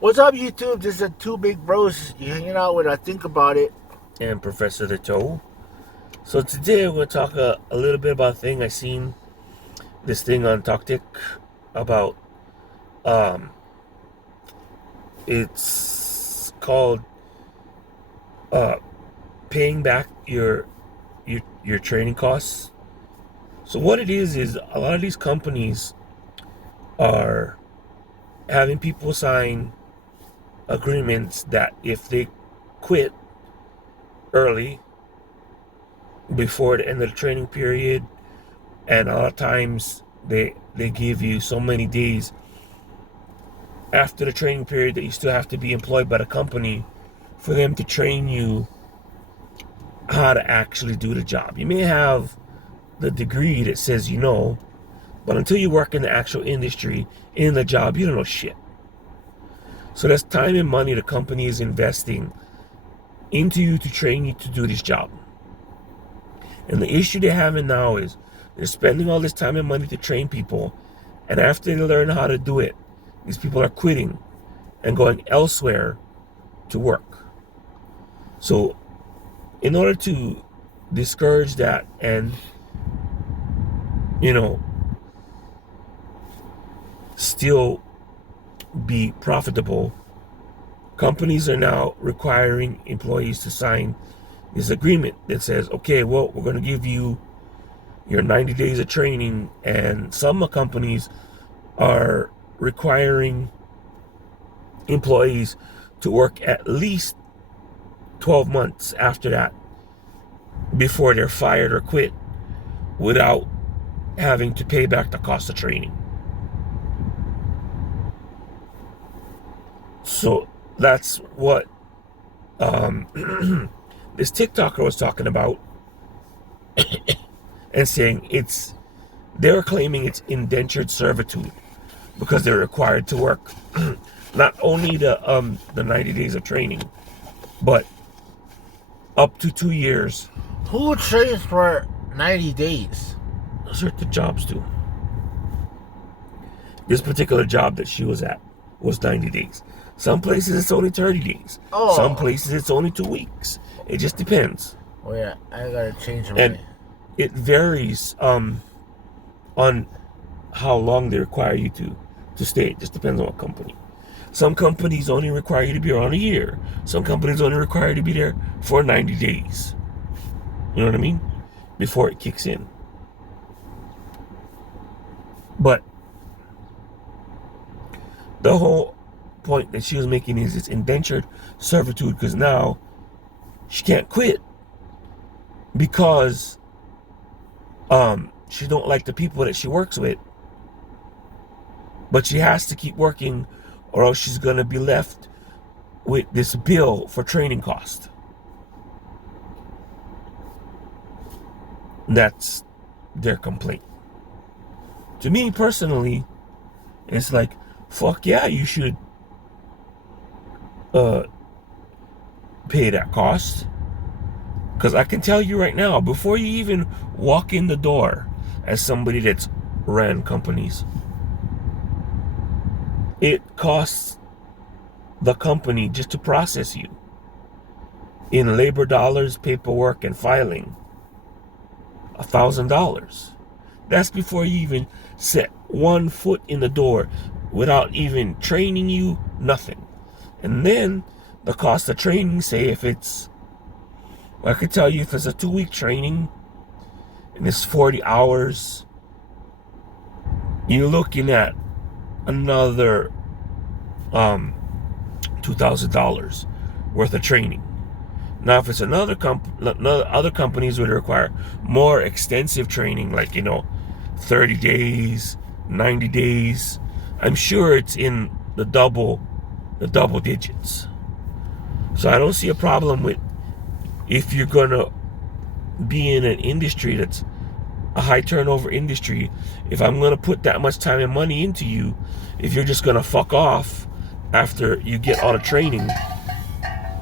What's up, YouTube? This is 2BigBros. You're hanging out with Think About It. And Professor the Toe. So today we're going to talk a little bit about a thing I seen this thing on TalkTick about. Um, it's called paying back your training costs. So what it is a lot of these companies are having people sign agreements that if they quit early before the end of the training period, and a lot of times they give you so many days after the training period that you still have to be employed by the company for them to train you how to actually do the job. You may have the degree that says you know, but until you work in the actual industry, in the job, you don't know shit. So that's time and money the company is investing into you to train you to do this job. And the issue they're having now is they're spending all this time and money to train people, and after they learn how to do it, these people are quitting and going elsewhere to work. So in order to discourage that and, still be profitable, companies are now requiring employees to sign this agreement that says, okay, well, we're going to give you your 90 days of training, and some companies are requiring employees to work at least 12 months after that before they're fired or quit without having to pay back the cost of training. So that's what this TikToker was talking about and saying they're claiming it's indentured servitude because they're required to work not only the 90 days of training, but up to 2 years. Who trains for 90 days? Those are the jobs too. This particular job that she was at was 90 days. Some places it's only 30 days. Oh. Some places it's only 2 weeks. It just depends. Oh yeah, I gotta change my... And it varies on how long they require you to stay. It just depends on what company. Some companies only require you to be around a year. Some companies only require you to be there for 90 days. You know what I mean? Before it kicks in. But the whole point that she was making is it's indentured servitude, because now she can't quit because she don't like the people that she works with, but she has to keep working or else she's gonna be left with this bill for training cost. That's their complaint. To me personally, it's like, fuck yeah, you should pay that cost. Because I can tell you right now, before you even walk in the door as somebody that's ran companies, it costs the company just to process you in labor dollars, paperwork, and filing $1,000. That's before you even set one foot in the door, without even training you, nothing. And then the cost of training, say if it's, I could tell you if it's a 2-week training and it's 40 hours, you're looking at another $2,000 worth of training. Now, if it's other companies would require more extensive training, like 30 days, 90 days, I'm sure it's in the double digits. So I don't see a problem with, if you're gonna be in an industry that's a high turnover industry, if I'm gonna put that much time and money into you, if you're just gonna fuck off after you get all the training,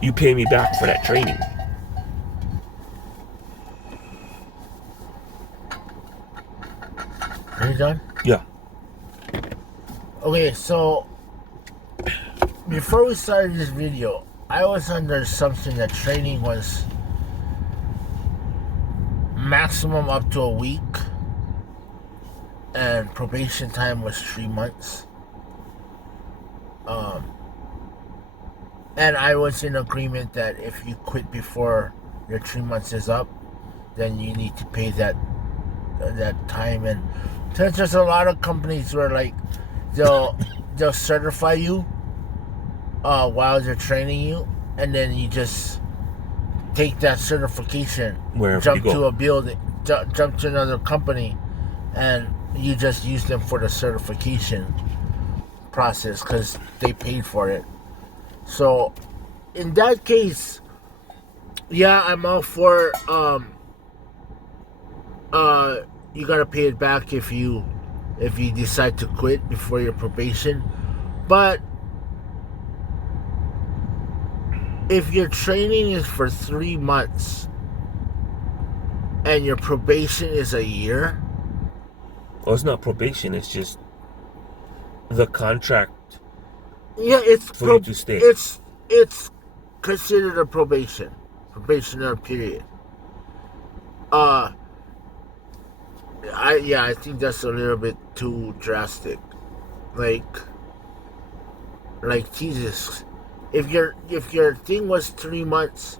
you pay me back for that training. Are you done? Yeah. Okay, so before we started this video, I was under assumption that training was maximum up to a week and probation time was 3 months. And I was in agreement that if you quit before your 3 months is up, then you need to pay that time. And since there's a lot of companies where like they'll certify you while they're training you, and then you just take that certification, jump to a building, jump to another company, and you just use them for the certification process because they paid for it. So in that case, yeah, I'm all for you gotta pay it back if you decide to quit before your probation. But if your training is for 3 months and your probation is a year, well, it's not probation, it's just the contract. Yeah, it's for you to stay. It's considered a probationary period. I think that's a little bit too drastic. Like Jesus, if your thing was 3 months,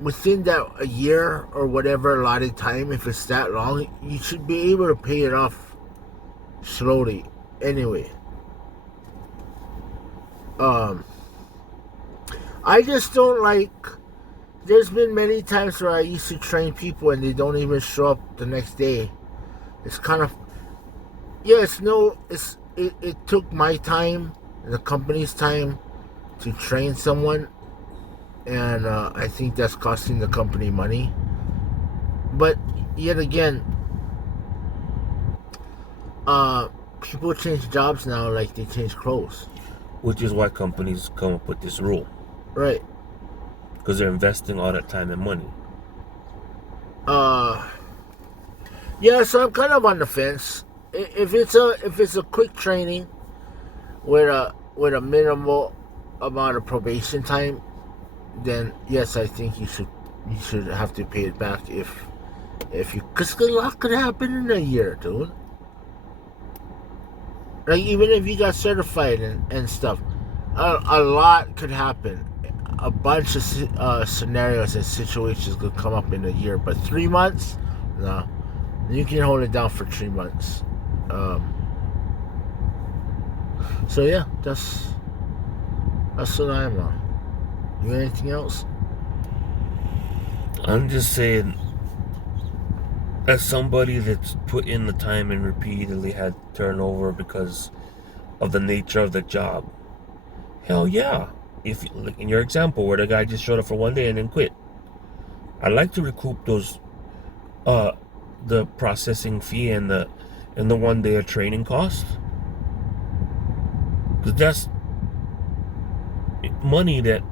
within that a year or whatever allotted time, if it's that long, you should be able to pay it off slowly. Anyway, I just don't like. There's been many times where I used to train people and they don't even show up the next day. It's kind of, yeah, it took my time and the company's time to train someone, and I think that's costing the company money. But yet again, people change jobs now like they change clothes. Which is why companies come up with this rule. Right. Because they're investing all that time and money. Yeah, so I'm kind of on the fence. If it's a quick training with a minimal amount of probation time, then yes, I think you should have to pay it back if you, because a lot could happen in a year, dude. Like, even if you got certified and stuff, a lot could happen. A bunch of scenarios and situations could come up in a year. But 3 months, no, you can hold it down for 3 months. So yeah, that's what I'm on. You got anything else? I'm just saying, as somebody that's put in the time and repeatedly had turnover because of the nature of the job, hell yeah. If, like in your example where the guy just showed up for 1 day and then quit, I'd like to recoup those, the processing fee and the 1 day of training cost, because that's money that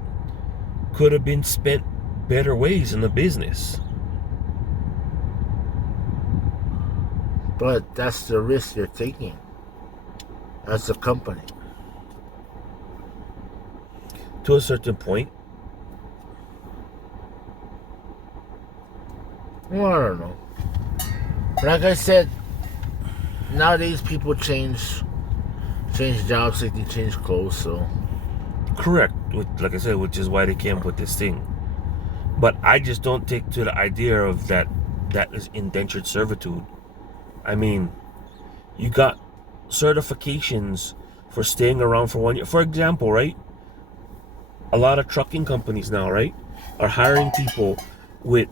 could have been spent better ways in the business. But that's the risk you're taking as a company. To a certain point. Well, I don't know. Like I said, nowadays people change jobs like they change clothes. So correct, like I said, which is why they came up with this thing. But I just don't take to the idea of that is indentured servitude. I mean, you got certifications for staying around for 1 year. For example, right? A lot of trucking companies now, right, are hiring people with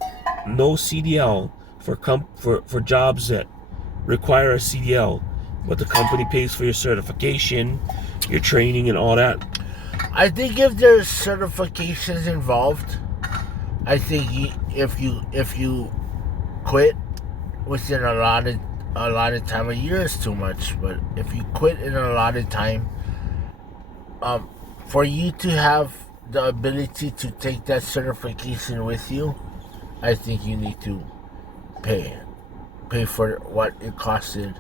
no CDL for jobs that require a CDL, but the company pays for your certification, your training, and all that. I think if there's certifications involved, I think if you quit within a allotted time, a year is too much. But if you quit in an allotted time, for you to have the ability to take that certification with you, I think you need to pay for what it costed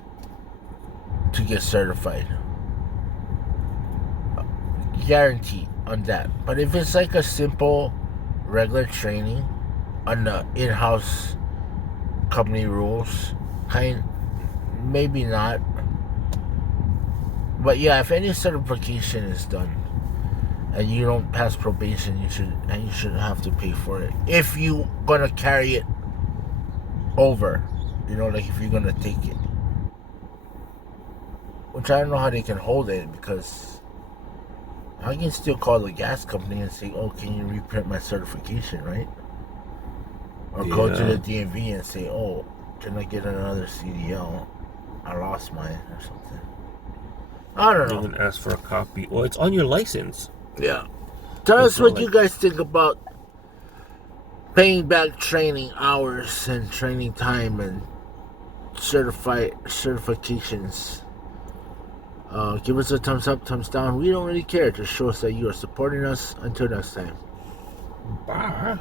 to get certified. guaranteed on that. But if it's like a simple, regular training on the in-house company rules, maybe not. But yeah, if any certification is done and you don't pass probation, you should have to pay for it if you gonna carry it over. Like if you're gonna take it. Which I don't know how they can hold it, because I can still call the gas company and say, "Oh, can you reprint my certification, right?" Or go to the DMV and say, "Oh, can I get another CDL? I lost mine," or something. I don't know. You can ask for a copy. Well, it's on your license. Yeah. Tell us what you guys think about paying back training hours and training time and certifications. Give us a thumbs up, thumbs down. We don't really care. Just show us that you are supporting us. Until next time. Bye.